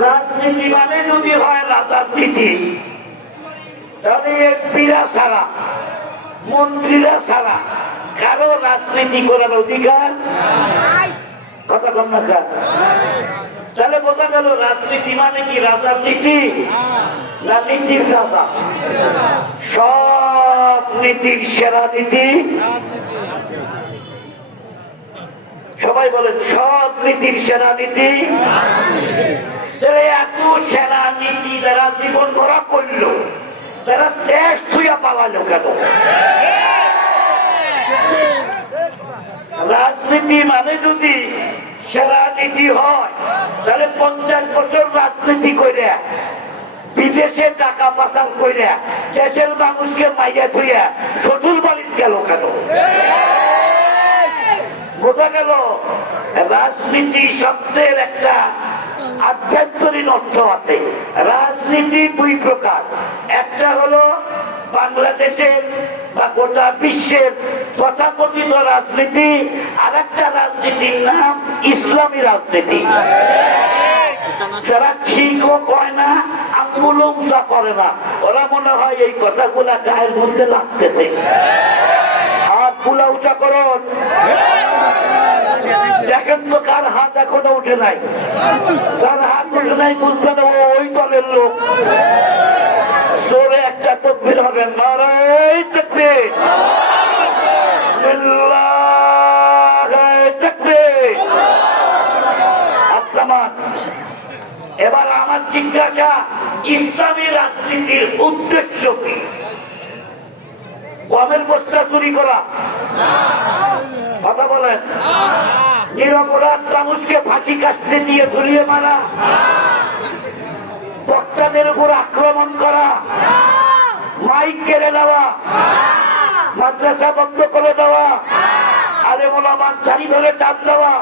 রাজনীতি মানে যদি হয় রাজনীতি। তাহলে এমপিরা ছাড়া, মন্ত্রীরা ছাড়া কারও রাজনীতি করার অধিকার কথা খা। তাহলে বোঝা গেল রাজনীতি মানে কি রাজনীতি? না নীতির রাজা। সব নীতির সেরা নীতি। সবাই বলেন, সব নীতির সেরা নীতি। জীবন ভরা করল, তারা দেশ থুয়া পালালো কেন? রাজনীতি মানে যদি সেরা নীতি হয়, তাহলে পঞ্চাশ বছর রাজনীতি করে, বিদেশে টাকা পাচার করে, দেশের মানুষকে মাইয়া ধুইয়া শ্বশুর বাড়ির গেল কেন? বোঝা গেল, রাজনীতি শব্দের একটা আভ্যন্তরীণ অর্থ আছে। রাজনীতি দুই প্রকার। একটা হলো বাংলাদেশের বা গোটা বিশ্বের তথাকথিত রাজনীতি আর একটা রাজনীতির নাম ইসলামী রাজনীতি। যারা ঠিকও কয় না আঙ্গুলংসা করে না, ওরা মনে হয় এই কথাগুলা গায়ের মধ্যে লাগতেছে। হাতগুলা উঁচা করুন। দেখেন হাত এখনও উঠে নাই। কার হাত উঠে নাই ও ওই দলের লোক। জোরে একটা তকবির হবে, নারায় তকবির। এবার আমার জিজ্ঞাসা, ইসলামী রাজনীতির উদ্দেশ্য কি? গমের বস্তা চুরি করা? কথা বলেন। নিরপরাধ মানুষকে ফাঁসি কাটতে দিয়ে ঝুলিয়ে মারা। বক্তাদের উপর আক্রমণ করা। মাইক কেড়ে দেওয়া মাদ্রাসা বন্ধ করে দেওয়া। আরে মোলামান চারি ধরে টান দেওয়া।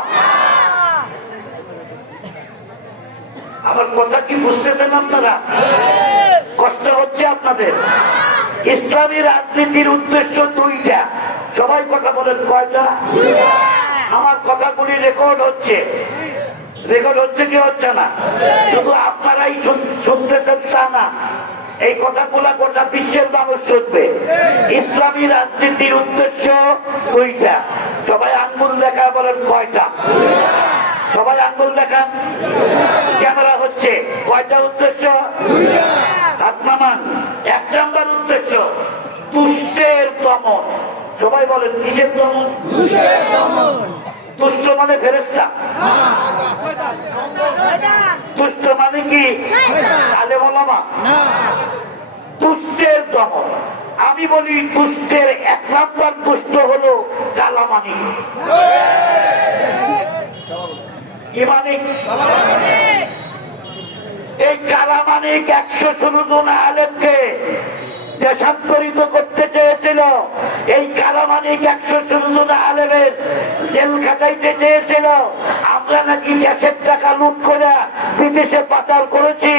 আমার কথা কি বুঝতেছেন আপনারা? কষ্ট হচ্ছে আপনাদের। ইসলামী রাজনীতির উদ্দেশ্য দুইটা। সবাই কথা বলেন কয়টা? আমার কথাগুলি রেকর্ড হচ্ছে। রেকর্ড হচ্ছে কি হচ্ছে না? শুধু আপনারাই শুন- শুনতেছেন তা না। এই কথাগুলা গোটা বিশ্বের মানুষ শুনবে। ইসলামী রাজনীতির উদ্দেশ্য দুইটা। সবাই আঙ্গুল দেখা বলেন কয়টা? সবাই আঙ্গুল দেখান। ক্যামেরা হচ্ছে। কয়টা উদ্দেশ্য? হাত নামান। এক নম্বর উদ্দেশ্য তুষ্টের দমন। সবাই বলেন, কিসের দমন? তুষ্ট মানে ফেরেস্তা তুষ্ট মানে কি? আলে বলামা তুষ্টের দমন। আমি বলি তুষ্টের এক নম্বর তুষ্ট হলো কালামানি। কি মানিক এই কালামানিক একশো ষোলো জন আলেমকে দেশান্তরিত করতে চেয়েছিল। এই কালামানিক একশো ষোলো জন আলেমের জেল খাটাইতে চেয়েছিল। আমরা নাকি দেশের টাকা লুট করে বিদেশে পাচার করেছি।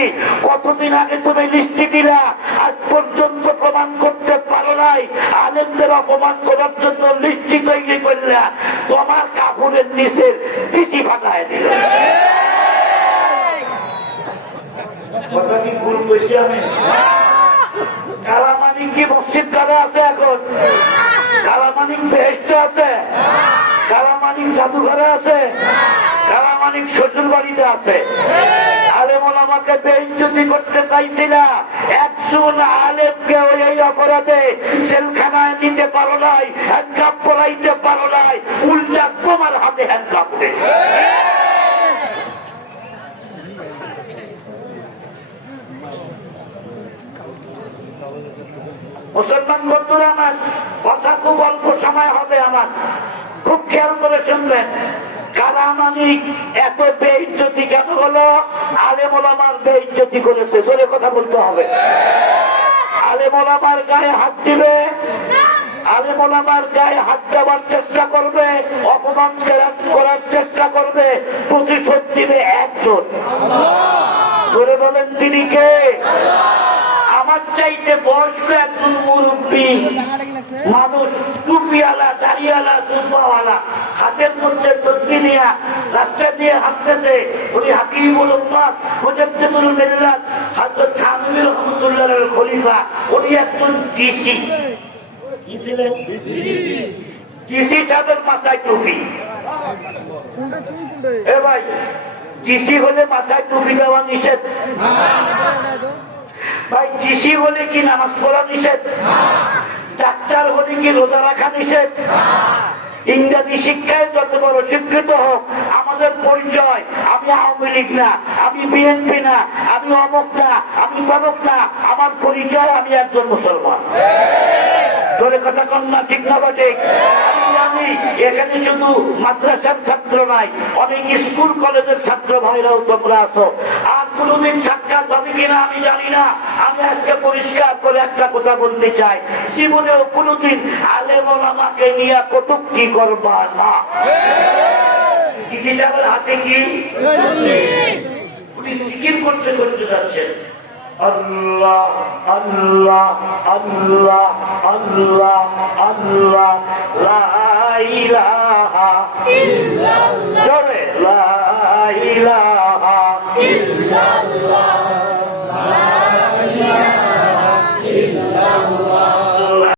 কতদিন আগে তুমি লিস্টি দিলা, আজ পর্যন্ত প্রমাণ করতে পারো নাই। আলেমদের অপমান করার জন্য লিস্টি তৈরি করলা। তোমার কাপড়ের নিচের পিটি ফাটায় দিল। কথা কি ভুল বলছি আমি? কি মসজিদ ঘরে আছে এখন? কালামানিক বেহেস্ট আছে? কালামানিক জাদুঘরে আছে? কালামানিক শ্বশুর বাড়িতে আছে? আমাকে বেইজ্জতি করতে চাইছিল। একজন আলেমকে ওই এই অপরাধে জেলখানায় নিতে পারো নাই হ্যান্ডকাপ পরাইতে পারো নাই, উল্টা তোমার হাতে হ্যান্ডকাপ নেই মুসলমান বন্ধুরা আমার কথা খুব অল্প সময় হবে আমার। খুব খেয়াল করে শুনবেন এত কেন হলো? করেছে, জোরে কথা বলতে হবে। গায়ে হাত দিবে গায়ে হাত দেওয়ার চেষ্টা করবে, অপমান করার চেষ্টা করবে, প্রতিশোধ দিবে একজন। বলেন, তিনি কে? আমার চাইতে বয়স্ক একজন মুরব্বী, মানুষ টুপিওয়ালা, দাড়িওয়ালা জুব্বাওয়ালা হাতের মধ্যে তসবি নিয়ে রাস্তা দিয়ে হাঁটতেছে। উনি থানবী রহমাতুল্লাহ খলিফা। উনি একজন মাথায় টুপি। হলে মাথায় টুপি দেওয়া নিষেধ। ভাই ডিসি হলে কি নামাজ পড়া নিষেধ? ডাক্তার হলে কি রোজা রাখা নিষেধ? ইংরেজি শিক্ষায় যত বড় শিক্ষিত হোক, আমাদের পরিচয়, আমি আওয়ামী লীগ না, আমি বিএনপি না, আমি অমুক না, আমি তমক না, আমার পরিচয় আমি একজন মুসলমান। ধরে কথা কন না, ঠিক না বটে আমি এখানে শুধু মাদ্রাসার ছাত্র নাই, অনেক স্কুল, কলেজের ছাত্র ভাইরাও তোমরা আছো। কোনদিন সাক্ষাৎ হবে কিনা আমি জানি না। আমি আজকে পরিষ্কার করে একটা কথা বলতে চাই। জীবনেও কোনদিন আলেমন আমাকে নিয়ে কটুক্তি করবা না। হাতে কি? キング